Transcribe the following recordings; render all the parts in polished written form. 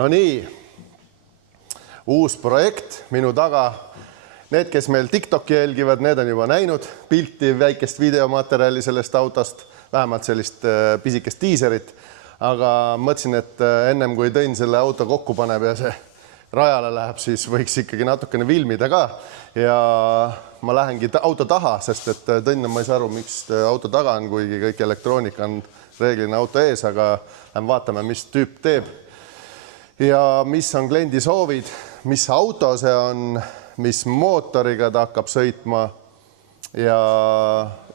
No nii, uus projekt minu taga. Need, kes meil TikToki jälgivad, need on juba näinud pilti, väikest videomaterjali sellest autost, vähemalt sellist pisikest diiserit. Aga mõtlesin, et ennem kui Tõnn selle auto kokku paneb ja see rajale läheb, siis võiks ikkagi natukene filmida ka. Ja ma lähengi auto taha, sest et Tõnn on, ma ei saa aru, miks auto taga on, kuigi kõik elektroonika on reeglina auto ees, aga vaatame, mis tüüp teeb. Ja mis on kliendi soovid, mis auto see on, mis mootoriga ta hakkab sõitma. Ja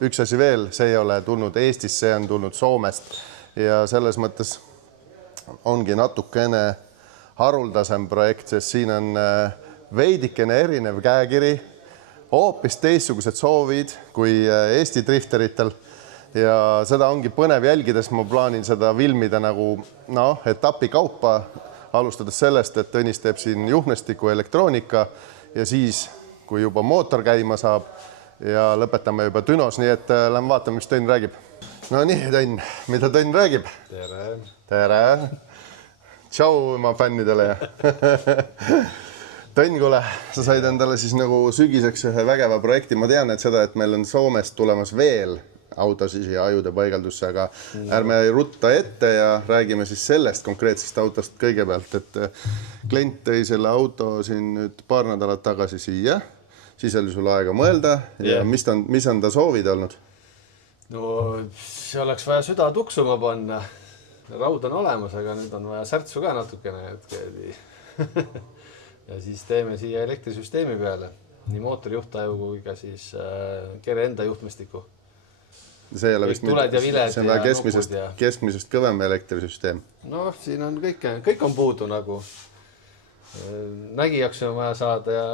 üks asi veel, see ei ole tulnud Eestis, see on tulnud Soomest. Ja selles mõttes ongi natukene haruldasem projekt, sest siin on veidikene erinev käekiri, hoopis teistsugused soovid kui Eesti drifteritel. Ja seda ongi põnev jälgides, ma plaanin seda filmida nagu etapi kaupa, alustades sellest, et Tõnis teeb siin juhtmestiku elektroonika ja siis, kui juba mootor käima saab ja lõpetame juba dünos, nii et lähme vaatame, mis Tõnn räägib. No nii, Tõnn, mida Tõnn räägib? Tere! Tere! Tšau oma fännidele! Tõnn, kuule, sa said endale siis nagu sügiseks ühe vägeva projekti. Ma tean, et seda, et meil on Soomest tulemas veel autosid ja ajude paigaldusse, aga ärme rutta ette ja räägime siis sellest konkreetsest autost kõigepealt, et klient tõi selle auto siin nüüd paar nädalat tagasi siia, siis oli sul aega mõelda ja mis on ta soovid olnud? No see oleks vaja süda tuksuma panna. Raud on olemas, aga nüüd on vaja särtsu ka natukene. Ja siis teeme siia elektrisüsteemi peale. Nii mootorijuhtaju kui ka siis kere enda juhtmestiku. See ei ole vist tuled ja viled see on väga keskmisest kõvem elektrisüsteem. No siin on kõik on puudu nagu. Nägijaks on vaja saada ja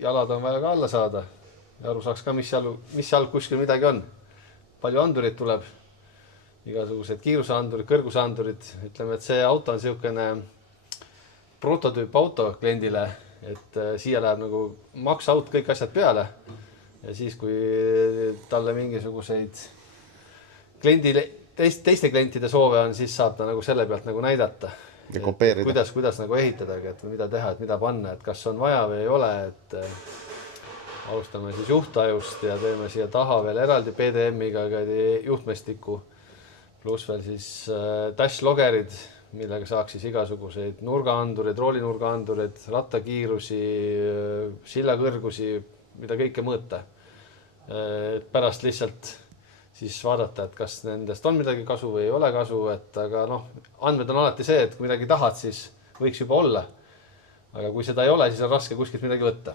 jalad on vaja ka alla saada. Ja aru saaks ka, mis seal kuskil midagi on. Palju andurid tuleb, igasugused kiiruseandurid, kõrguseandurid. Ütleme, et see auto on selline prototüüp auto kliendile, et siia läheb nagu maksaut kõik asjad peale. Ja siis, kui talle mingisuguseid teiste klientide soove on, siis saab ta nagu selle pealt nagu näidata. Ja kopeerida. Kuidas nagu ehitadagi, et mida teha, et mida panna, et kas on vaja või ei ole, et alustame siis juhtajust ja teeme siia taha veel eraldi PDM-iga juhtmestiku, pluss veel siis dash-logerid, millega saaks siis igasuguseid nurgaandurid, roolinurgaandurid, rattakiirusi, sillakõrgusi, mida kõike mõõta. Pärast lihtsalt siis vaadata, et kas nendest on midagi kasu või ei ole kasu, aga andmed on alati see, et kui midagi tahad, siis võiks juba olla. Aga kui seda ei ole, siis on raske kuskilt midagi võtta.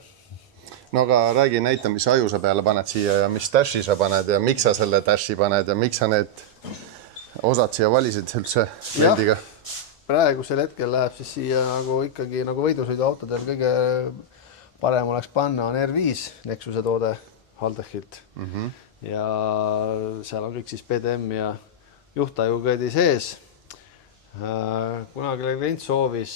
No aga räägi, näita, mis aju sa peale paned siia ja mis dashi sa paned ja miks sa selle dashi paned ja miks sa need osad siia valisid üldse kliendiga? Praegusel hetkel läheb siis siia nagu ikkagi nagu võidusõiduautodel kõige parem oleks panna on R5 Nexuse toode Haldechilt. Ja seal on kõik siis PDM ja juhtajukõdi sees. Kunagi klient soovis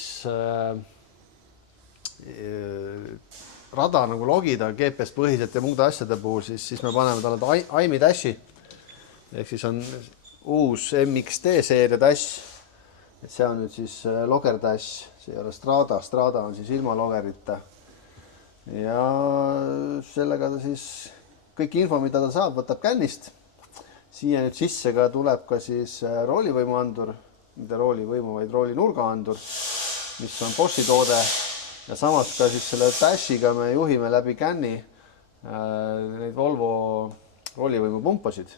rada nagu logida GPS põhiselt ja muude asjade puhul, siis me paneme talle AIMI dashi. Ehk siis on uus MXD seeria dash. Et see on nüüd siis loger dash, see ei ole Strada. Strada on siis ilma logerita. Ja sellega ta siis kõik info, mida ta saab, võtab kännist. Siia nüüd sisse ka tuleb ka siis roolivõimuandur, mitte roolivõimu, vaid roolinurgaandur, mis on Boschi toode. Ja samas ka siis selle dashiga me juhime läbi känni neid Volvo roolivõimu pumpasid,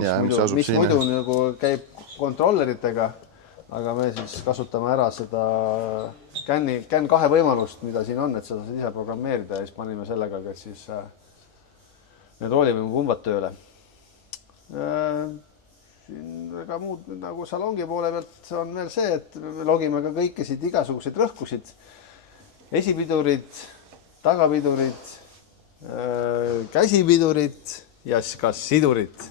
mis muidu nagu käib kontrolleritega, aga me siis kasutame ära seda känn kahe võimalust, mida siin on, et seda saad ise programmeerida ja siis panime sellega, et siis need roolivõimu pumbad tööle. Siin väga muud nagu salongi poole pealt on veel see, et me logime ka kõikesid igasuguseid rõhkusid. Esipidurid, tagapidurid, käsipidurid ja ka sidurid.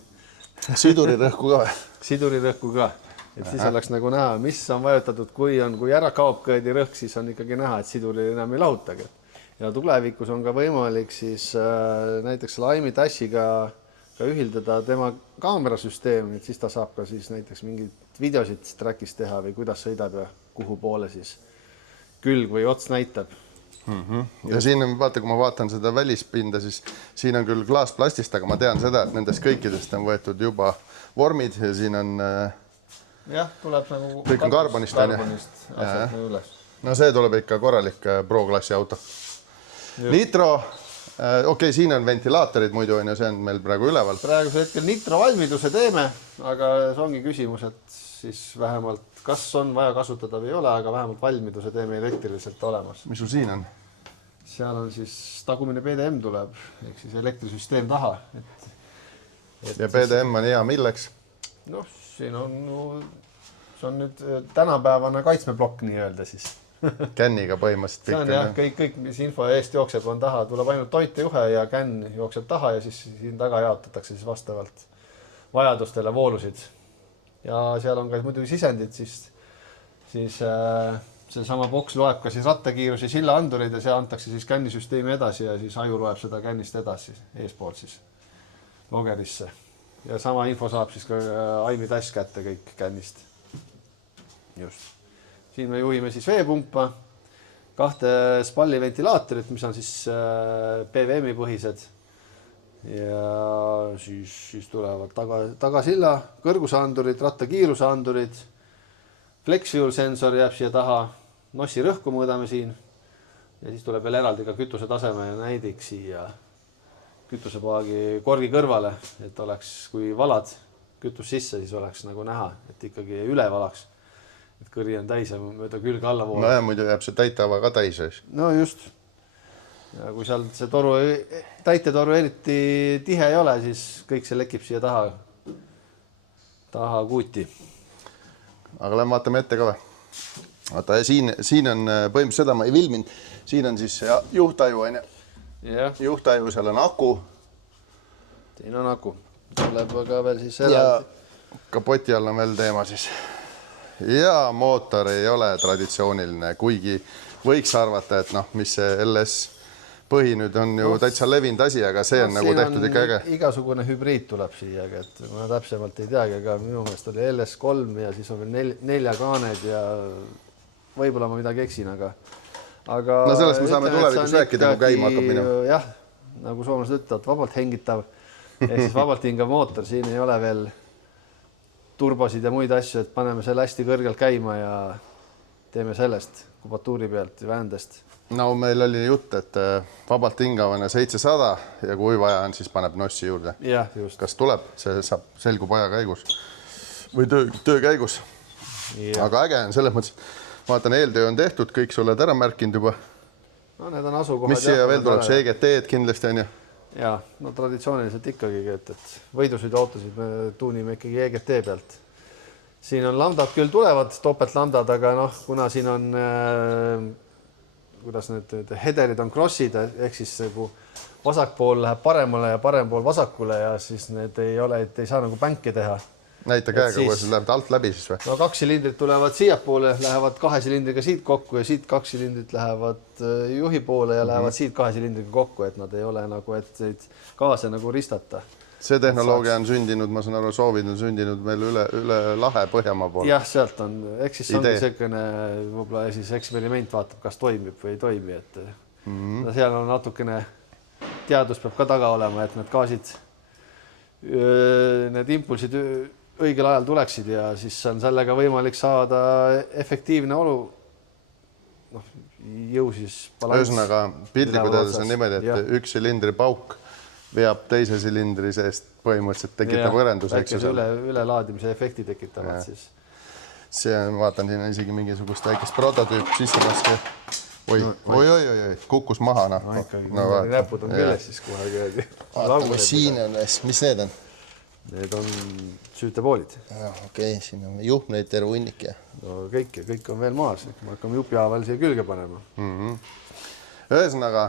Sidurirõhku ka või? Sidurirõhku ka. Et siis oleks nagu näha, mis on vajutatud, kui ära kaob kõedi rõhk, siis on ikkagi näha, et siduri enam ei lahutagi. Ja tulevikus on ka võimalik siis näiteks selle AIMI dashiga ühildada tema kaamerasüsteemi, et siis ta saab ka siis näiteks mingid videosid trackist teha või kuidas sõidab ja kuhu poole siis külg või ots näitab. Ja siin on, vaata, kui ma vaatan seda välispinda, siis siin on küll klaasplastist, aga ma tean seda, et nendest kõikidest on võetud juba vormid ja siin on jah, tuleb nagu kõik on karbonist asjad üles. No see tuleb ikka korralik pro-klassi auto. Nitro, okei, siin on ventilaatorid muidu, ja see on meil praegu üleval. Praegusel hetkel nitro valmiduse teeme, aga see ongi küsimus, et siis vähemalt, kas on vaja kasutada või ei ole, aga vähemalt valmiduse teeme elektriliselt olemas. Mis sul siin on? Seal on siis tagumine PDM tuleb, ehk siis elektrisüsteem taha. Ja PDM on hea milleks? Noh, siin on, see on nüüd tänapäevane kaitsmeplokk nii-öelda siis. Känniga põhimõtteliselt. See on jah, kõik, mis info eest jookseb, on taha. Tuleb ainult toitejuhe ja känn jookseb taha ja siis siin taga jaotatakse siis vastavalt vajadustele voolusid. Ja seal on ka muidugi sisendid, siis see sama boks loeb ka siis rattakiirus ja sillaandurid ja see antakse siis kännisüsteemi edasi ja siis aju loeb seda kännist edasi eespoolt siis logerisse. Ja sama info saab siis ka Aimi Dash kätte kõik kännist. Just. Siin me juhime siis veepumpa, 2 spalli ventilaatorit, mis on siis PVM-i põhised. Ja siis tulevad tagasilla, kõrgusandurid, rattakiirusandurid, FlexFuel sensor jääb siia taha, nossi rõhku mõõdame siin ja siis tuleb veel eraldi ka kütuse taseme näidik siia kütusepaagi korgi kõrvale, et oleks, kui valad kütus sisse, siis oleks nagu näha, et ikkagi üle valaks, et kõri on täis ja mööda külge allavool. No ja muidu jääb see täitava ka täis. No just. Ja kui seal see täitetoru eriti tihe ei ole, siis kõik see lekib siia taha kuuti. Aga lähme vaatame ette ka või? Vaata, siin on põhimõtteliselt seda ma ei filminud. Siin on siis juhtaju, on ju. Juhtaju, seal on aku. Siin on aku. Tuleb aga veel siis ja kapoti all on veel teema siis. Ja mootor ei ole traditsiooniline, kuigi võiks arvata, et noh, mis see LS põhi nüüd on ju täitsa levinud asi, aga see on nagu tehtud ikka äge. Igasugune hübriid tuleb siia, et ma täpsemalt ei teagi, aga minu meelest oli LS3 ja siis on veel 4 kaaned ja võib-olla ma midagi eksin, aga no sellest me saame tulevikus rääkida, kui käima hakkab minema. Jah, nagu soomlased ütlevad, vabalt hengitav ehk siis vabalt hingav mootor, siin ei ole veel turbosid ja muid asju, et paneme selle hästi kõrgelt käima ja teeme sellest kubatuuri pealt ja väändest. No meil oli jutt, et vabalt hingavane 700 ja kui vaja on, siis paneb nossi juurde. Jah, just. Kas tuleb? See saab selgub aja käigus või töö käigus. Ja. Aga äge on selles mõttes, vaatan, eeltöö on tehtud, kõik sa oled ära märkinud juba. No need on asukohad. Mis siia veel tuleb? See EGT-d kindlasti on ju? Ja, no traditsiooniliselt ikkagi, et võidusõidu autosid me tuunime ikkagi EGT pealt. Siin on lambdad küll tulevad, topelt lambdad, aga noh, kuna siin on kuidas need hederid on crossid, ehk siis vasak pool läheb paremale ja parem pool vasakule ja siis need ei ole, et ei saa nagu bänke teha. Näita käega, kuidas läheb alt läbi siis või? No 2 silindrit tulevad siia poole, lähevad 2 silindriga siit kokku ja siit 2 silindrit lähevad juhi poole ja lähevad siit 2 silindriga kokku, et nad ei ole nagu, et kaasa nagu ristata. See tehnoloogia on sündinud, ma saan aru, soovid on sündinud meil üle lahe Põhjamaa poole. Jah, sealt on, eks siis ongi selline võib-olla siis eksperiment vaatab, kas toimib või ei toimi, et seal on natukene teadus peab ka taga olema, et need gaasid, need impulsid õigel ajal tuleksid ja siis on sellega võimalik saada efektiivne olu, jõu siis balans. Ühesõnaga pildi kudades on niimoodi, et 1 silindri pauk veab teise silindri seest põhimõtteliselt tekitab võrendus. Ülelaadimise efekti tekitavad siis. See on, vaatan, siin on isegi mingisugust väikest prototüüp sissemaske. Oi, kukkus maha. Näpud on külles siis kohe köödi. Vaatame, siin on, mis need on? Need on süütepoolid. Okei, siin on juhmneid terve hunnik. No kõik on veel maas. Me hakkame jupihaaval siia külge panema. Ühesõnaga,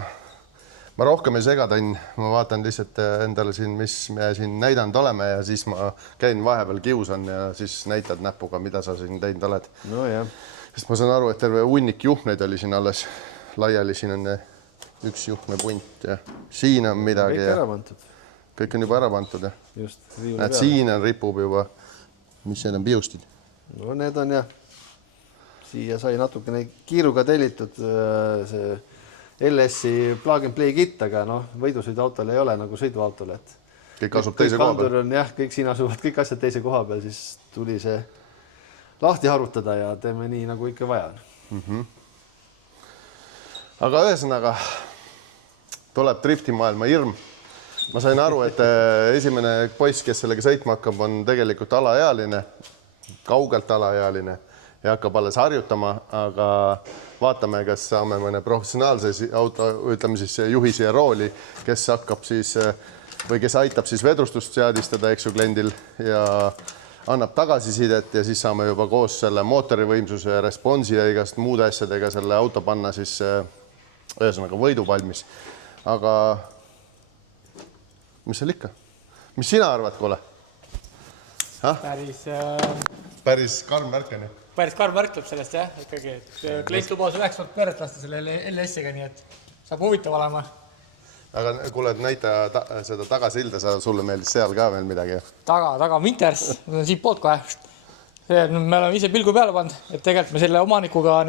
ma rohkem ei segadan, ma vaatan lihtsalt endale siin, mis me siin näidanud oleme ja siis ma käin vahepeal kiusan ja siis näitad näpuga, mida sa siin teinud oled. No jah. Sest ma saan aru, et terve hunnik juhmeid oli siin alles laiali, siin on 1 juhmepunt ja siin on midagi. Kõik ära pantud. Kõik on juba ära pantud, jah? Just. Näed, siin on ripub juba, mis need on biustid? No need on jah. siia sai natukene kiiruga tellitud see LS-i plug and play kit, aga noh, võidusõiduautol ei ole nagu sõiduautol, et kõik asub teise koha peal. Jah, kõik siin asuvad, kõik asjad teise koha peal, siis tuli see lahti harutada ja teeme nii, nagu ikka vaja on. Aga ühesõnaga tuleb driftimaailma hirm. Ma sain aru, et esimene poiss, kes sellega sõitma hakkab, on tegelikult alaealine, kaugelt alaealine ja hakkab alles harjutama, aga vaatame, kas saame mõne professionaalse auto, ütleme siis juhi siia rooli, kes hakkab siis või kes aitab siis vedrustust seadistada, eks ju, kliendil ja annab tagasisidet ja siis saame juba koos selle mootori võimsuse ja responsi ja igast muude asjadega selle auto panna siis ühesõnaga võidu valmis. Aga mis seal ikka? Mis sina arvad, kuule? Päris karm märk on ju. Päris karm märk tuleb sellest, jah, ikkagi. Klient lubas 9 pööret lasta selle LS-iga, nii et saab huvitav olema. Aga kuule, näita seda tagasilda, sulle meeldis seal ka veel midagi. Taga Winters, siit poolt kohe. Me oleme ise pilgu peale pannud, et tegelikult me selle omanikuga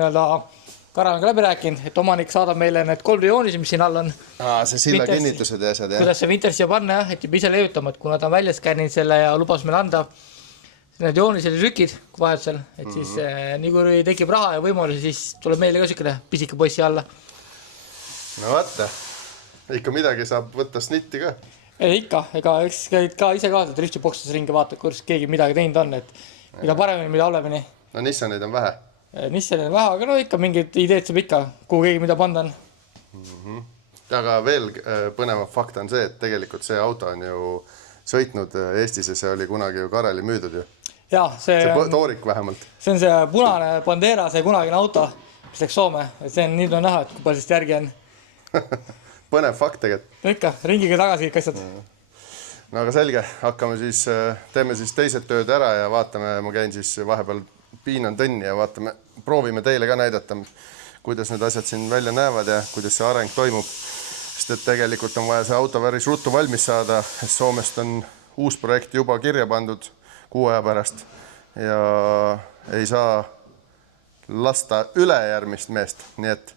Karel on ka läbi rääkinud, et omanik saadab meile need 3 rioonisi, mis siin all on. See silla kinnitused ja asjad, jah? Kuidas see Wintersi panna, jah, et juba ise leiutama, et kuna ta on välja skänninud selle ja lubas meile anda need joonised ja trükid vahetusel, et siis nii kui tekib raha ja võimalusi, siis tuleb meile ka sükene pisike poissi alla. No vaata, ikka midagi saab võtta snitti ka. Ei, ikka, ega eks käid ka ise kaasa driftibokstis ringi vaata, kus keegi midagi teinud on, et mida paremini, mida halvemini. No Nissanid on vähe. Nissanid on vähe, aga no ikka mingid ideed saab ikka, kuhu keegi mida panda on. Aga veel põnev fakt on see, et tegelikult see auto on ju sõitnud Eestis ja see oli kunagi ju Kareli müüdud ju. Ja, see toorik vähemalt. See on see punane Bandera, see kunagine auto, mis läks Soome. See on nüüd on näha, et kui palju sest järgi on. Põnev fakt tegelikult. No ikka, ringiga tagasi kõik asjad. No aga selge, hakkame siis, teeme siis teised tööd ära ja vaatame, ma käin siis vahepeal piinan tõnni ja vaatame, proovime teile ka näidata, kuidas need asjad siin välja näevad ja kuidas see areng toimub. Sest et tegelikult on vaja see auto päris ruttu valmis saada. Soomest on uus projekt juba kirja pandud 6 aja pärast ja ei saa lasta üle järgmist meest, nii et